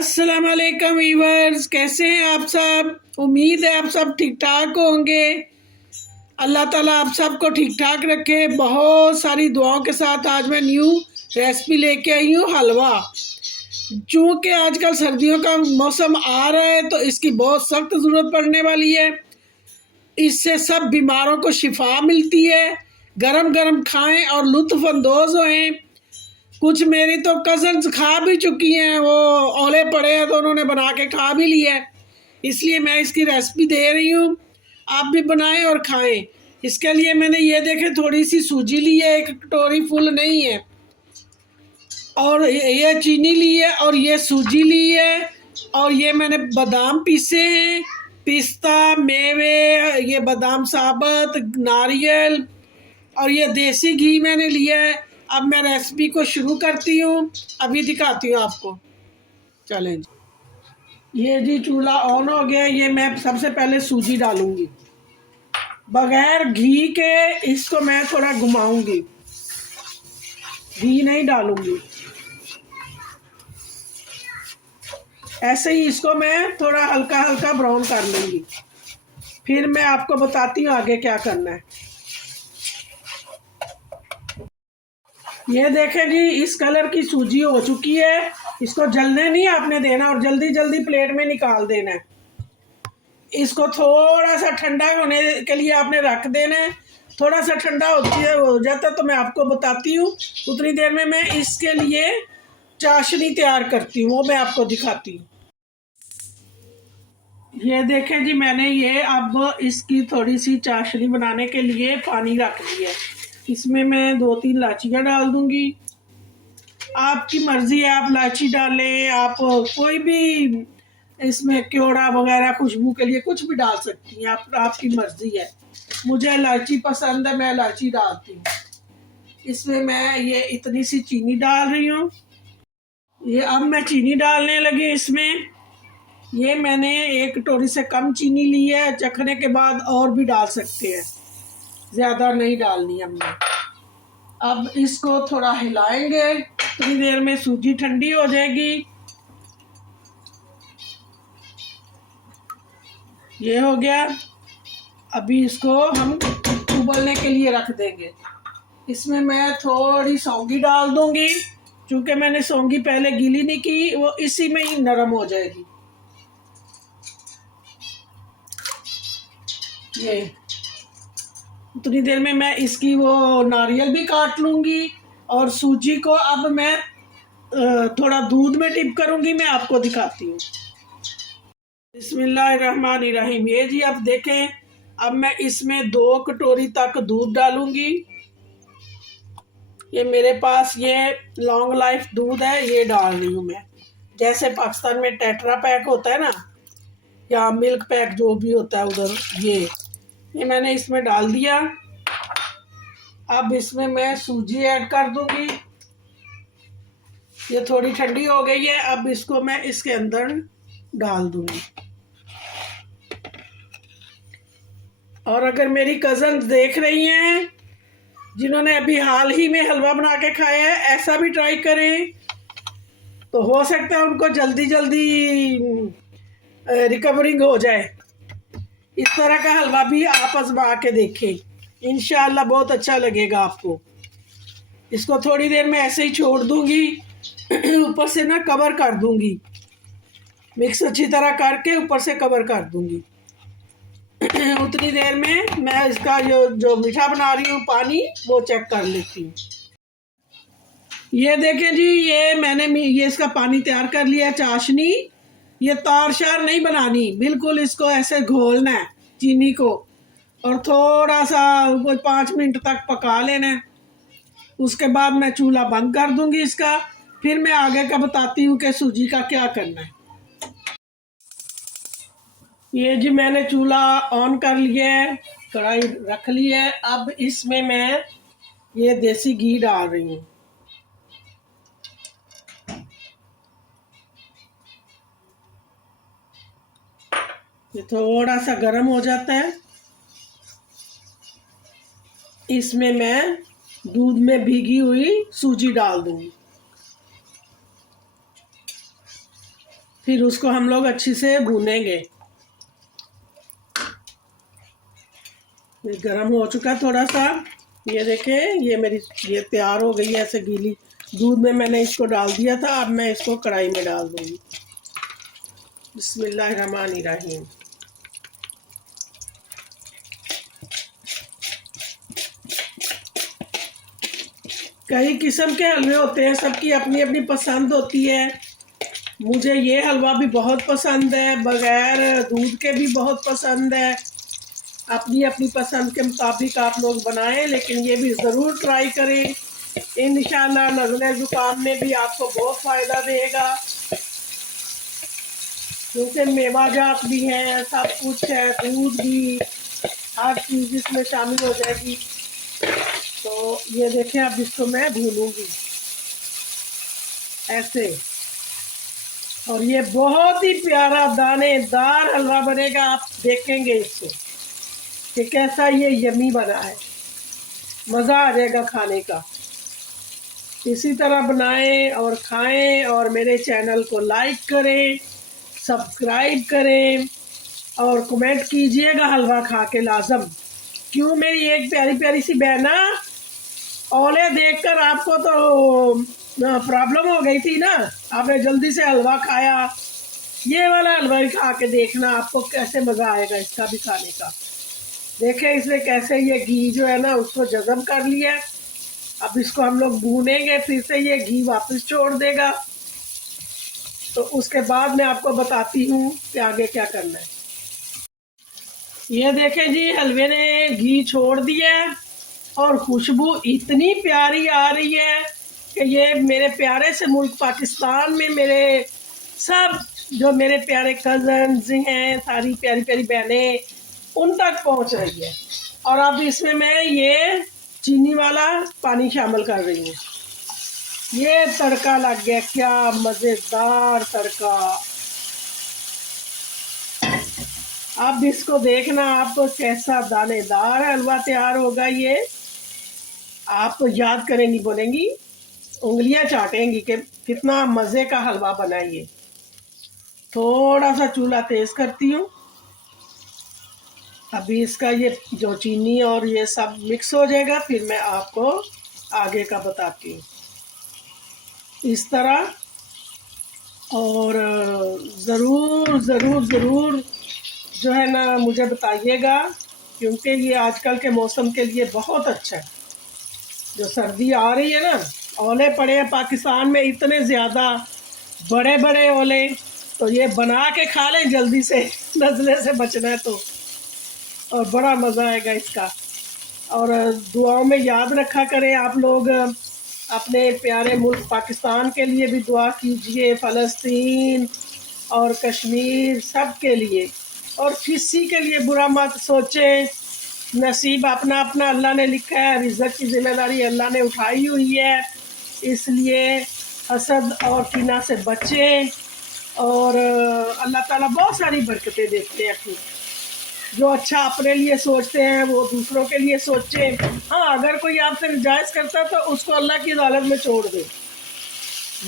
अस्सलाम वालेकुम वीवर्स, कैसे हैं आप सब। उम्मीद है आप सब ठीक ठाक होंगे। अल्लाह ताला आप सबको ठीक ठाक रखे। बहुत सारी दुआओं के साथ आज मैं न्यू रेसिपी लेके आई हूँ, हलवा। चूँकि आजकल सर्दियों का मौसम आ रहा है तो इसकी बहुत सख्त ज़रूरत पड़ने वाली है। इससे सब बीमारों को शिफा मिलती है। गरम गरम खाएं और लुत्फ़ अंदोज़ होएं। कुछ मेरी तो कज़न्स खा भी चुकी हैं, वो ओले पड़े हैं तो उन्होंने बना के खा भी लिया है। इसलिए मैं इसकी रेसिपी दे रही हूँ, आप भी बनाएं और खाएं। इसके लिए मैंने ये देखे थोड़ी सी सूजी ली है, एक कटोरी फुल नहीं है, और ये चीनी ली है, और ये सूजी ली है, और ये मैंने बादाम पीसे हैं, पिस्ता मेवे, ये बादाम साबुत, नारियल, और ये देसी घी मैंने लिया है। अब मैं रेसिपी को शुरू करती हूँ, अभी दिखाती हूँ आपको। चलें जी, ये जी चूल्हा ऑन हो गया। ये मैं सबसे पहले सूजी डालूंगी, बगैर घी के इसको मैं थोड़ा घुमाऊंगी, घी नहीं डालूंगी। ऐसे ही इसको मैं थोड़ा हल्का हल्का ब्राउन कर लूँगी, फिर मैं आपको बताती हूँ आगे क्या करना है। ये देखें जी, इस कलर की सूजी हो चुकी है। इसको जलने नहीं आपने देना और जल्दी जल्दी प्लेट में निकाल देना है। इसको थोड़ा सा ठंडा होने के लिए आपने रख देना है। थोड़ा सा ठंडा हो जाता तो मैं आपको बताती हूँ। उतनी देर में मैं इसके लिए चाशनी तैयार करती हूँ, वो मैं आपको दिखाती हूँ। ये देखें जी, मैंने ये अब इसकी थोड़ी सी चाशनी बनाने के लिए पानी रख दिया है। इसमें मैं 2-3 इलायचियाँ डाल दूँगी। आपकी मर्ज़ी है, आप इलायची डालें, आप कोई भी इसमें क्योड़ा वगैरह खुशबू के लिए कुछ भी डाल सकती हैं, आपकी मर्ज़ी है। मुझे इलायची पसंद है, मैं इलायची डालती हूँ। इसमें मैं ये इतनी सी चीनी डाल रही हूँ। ये अब मैं चीनी डालने लगी इसमें। ये मैंने 1 कटोरी से कम चीनी ली है, चखने के बाद और भी डाल सकते हैं, ज़्यादा नहीं डालनी हमने। अब इसको थोड़ा हिलाएंगे, थोड़ी देर में सूजी ठंडी हो जाएगी। ये हो गया। अभी इसको हम उबलने के लिए रख देंगे। इसमें मैं थोड़ी सौंगी डाल दूंगी, क्योंकि मैंने सौंगी पहले गीली नहीं की, वो इसी में ही नरम हो जाएगी। ये उतनी देर में मैं इसकी वो नारियल भी काट लूँगी, और सूजी को अब मैं थोड़ा दूध में डिप करूँगी, मैं आपको दिखाती हूँ। बिस्मिल्लाहिर्रहमानिर्रहीम। ये जी अब देखें, अब मैं इसमें 2 कटोरी तक दूध डालूँगी। ये मेरे पास ये लॉन्ग लाइफ दूध है, ये डाल रही हूँ मैं। जैसे पाकिस्तान में टेट्रा पैक होता है ना, या मिल्क पैक जो भी होता है उधर, ये मैंने इसमें डाल दिया। अब इसमें मैं सूजी ऐड कर दूंगी। ये थोड़ी ठंडी हो गई है, अब इसको मैं इसके अंदर डाल दूंगी। और अगर मेरी कज़न्स देख रही हैं जिन्होंने अभी हाल ही में हलवा बना के खाया है, ऐसा भी ट्राई करें, तो हो सकता है उनको जल्दी जल्दी रिकवरिंग हो जाए। इस तरह का हलवा भी आप आजमा के देखें, इंशाअल्लाह बहुत अच्छा लगेगा आपको। इसको थोड़ी देर में ऐसे ही छोड़ दूंगी, ऊपर से ना कवर कर दूंगी, मिक्स अच्छी तरह करके ऊपर से कवर कर दूंगी। उतनी देर में मैं इसका जो मीठा बना रही हूँ पानी, वो चेक कर लेती हूँ। ये देखें जी, ये मैंने ये इसका पानी तैयार कर लिया, चाशनी। ये तारशार नहीं बनानी, बिल्कुल इसको ऐसे घोलना है चीनी को, और थोड़ा सा कोई 5 मिनट तक पका लेना है। उसके बाद मैं चूल्हा बंद कर दूंगी इसका। फिर मैं आगे का बताती हूँ कि सूजी का क्या करना है। ये जी मैंने चूल्हा ऑन कर लिया है, कढ़ाई रख ली है। अब इसमें मैं ये देसी घी डाल रही हूँ। ये थोड़ा सा गर्म हो जाता है, इसमें मैं दूध में भीगी हुई सूजी डाल दूंगी। फिर उसको हम लोग अच्छी से भूनेंगे। ये गर्म हो चुका थोड़ा सा। ये देखें, ये मेरी ये तैयार हो गई है ऐसे गीली। दूध में मैंने इसको डाल दिया था, अब मैं इसको कढ़ाई में डाल दूँगी। बिस्मिल्लाहिर्रहमानिर्रहीम। कई किस्म के हलवे होते हैं, सबकी अपनी अपनी पसंद होती है। मुझे ये हलवा भी बहुत पसंद है, बग़ैर दूध के भी बहुत पसंद है। अपनी अपनी पसंद के मुताबिक आप लोग बनाएं, लेकिन ये भी ज़रूर ट्राई करें। इंशाल्लाह नज़ले ज़ुकाम में भी आपको बहुत फ़ायदा देगा, क्योंकि मेवाजात भी हैं, सब कुछ है, दूध भी, हर चीज़ इसमें शामिल हो जाएगी। तो ये देखें, अब इसको मैं भूनूंगी ऐसे, और ये बहुत ही प्यारा दानेदार हलवा बनेगा। आप देखेंगे इसको कि कैसा ये यमी बना है, मज़ा आ जाएगा खाने का। इसी तरह बनाएं और खाएं, और मेरे चैनल को लाइक करें, सब्सक्राइब करें और कमेंट कीजिएगा हलवा खा के लाजम। क्यों मेरी एक प्यारी प्यारी सी बहना, ओले देखकर आपको तो प्रॉब्लम हो गई थी ना, आपने जल्दी से हलवा खाया। ये वाला हलवा भी खा के देखना, आपको कैसे मज़ा आएगा इसका भी खाने का। देखें इसमें कैसे ये घी जो है ना उसको जज़ब कर लिया। अब इसको हम लोग भूनेंगे, फिर से ये घी वापस छोड़ देगा। तो उसके बाद मैं आपको बताती हूँ कि आगे क्या करना है। ये देखें जी, हलवे ने घी छोड़ दिया और खुशबू इतनी प्यारी आ रही है कि ये मेरे प्यारे से मुल्क पाकिस्तान में मेरे सब जो मेरे प्यारे कज़न्स हैं, सारी प्यारी प्यारी बहनें, उन तक पहुंच रही है। और अब इसमें मैं ये चीनी वाला पानी शामिल कर रही हूँ। ये तड़का लग गया, क्या मज़ेदार तड़का। अब इसको देखना आपको कैसा दानेदार हलवा तैयार होगा। ये आप याद करेंगी, बोलेंगी, उंगलियां चाटेंगी कि कितना मज़े का हलवा बना ये। थोड़ा सा चूल्हा तेज़ करती हूँ। अभी इसका ये जो चीनी और ये सब मिक्स हो जाएगा, फिर मैं आपको आगे का बताती हूँ इस तरह। और ज़रूर ज़रूर ज़रूर जो है ना मुझे बताइएगा, क्योंकि ये आजकल के मौसम के लिए बहुत अच्छा है। जो सर्दी आ रही है ना, ओले पड़े हैं पाकिस्तान में इतने ज़्यादा, बड़े बड़े ओले। तो ये बना के खा लें जल्दी से, नज़ले से बचना है तो, और बड़ा मज़ा आएगा इसका। और दुआओं में याद रखा करें आप लोग, अपने प्यारे मुल्क पाकिस्तान के लिए भी दुआ कीजिए, फ़लस्तीन और कश्मीर सब के लिए। और किसी के लिए बुरा मत सोचें, नसीब अपना अपना अल्लाह ने लिखा है, रिज़्क़ की ज़िम्मेदारी अल्लाह ने उठाई हुई है। इसलिए हसद और किना से बचें, और अल्लाह ताला बहुत सारी बरकतें देते हैं अपनी। जो अच्छा अपने लिए सोचते हैं वो दूसरों के लिए सोचें। हाँ, अगर कोई आपसे नाजायज़ करता है तो उसको अल्लाह की अदालत में छोड़ दें।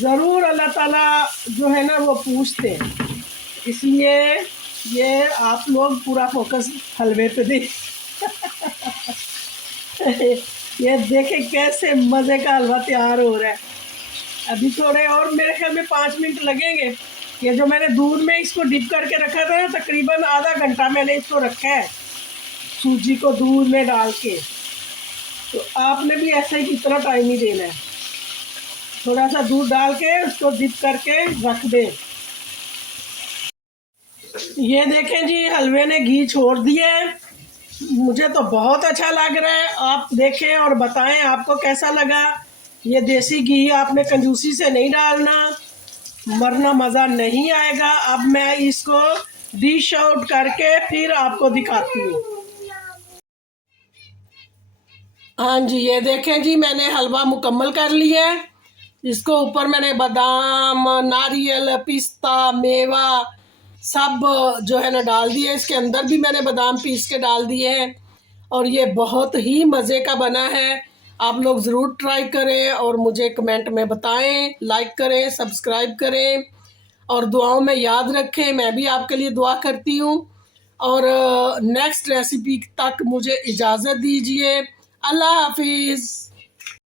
ज़रूर अल्लाह ताला जो है ना वो पूछते हैं। इसलिए ये आप लोग पूरा फोकस हलवे पे दें। ये देखें कैसे मज़े का हलवा तैयार हो रहा है। अभी थोड़े और मेरे ख्याल में 5 मिनट लगेंगे। ये जो मैंने दूध में इसको डिप करके रखा था ना, तकरीबन आधा घंटा मैंने इसको रखा है, सूजी को दूध में डाल के। तो आपने भी ऐसे ही कितना टाइम ही देना है, थोड़ा सा दूध डाल के उसको डिप करके रख दें। ये देखें जी, हलवे ने घी छोड़ दिया है। मुझे तो बहुत अच्छा लग रहा है। आप देखें और बताएं आपको कैसा लगा। ये देसी घी आपने कंजूसी से नहीं डालना, वरना मज़ा नहीं आएगा। अब मैं इसको डिश आउट करके फिर आपको दिखाती हूँ। हाँ जी, ये देखें जी, मैंने हलवा मुकम्मल कर लिया है। इसको ऊपर मैंने बादाम, नारियल, पिस्ता, मेवा सब जो है ना डाल दिए। इसके अंदर भी मैंने बादाम पीस के डाल दिए हैं, और ये बहुत ही मज़े का बना है। आप लोग ज़रूर ट्राई करें और मुझे कमेंट में बताएं, लाइक करें, सब्सक्राइब करें और दुआओं में याद रखें। मैं भी आपके लिए दुआ करती हूँ। और नेक्स्ट रेसिपी तक मुझे इजाज़त दीजिए। अल्लाह हाफिज़।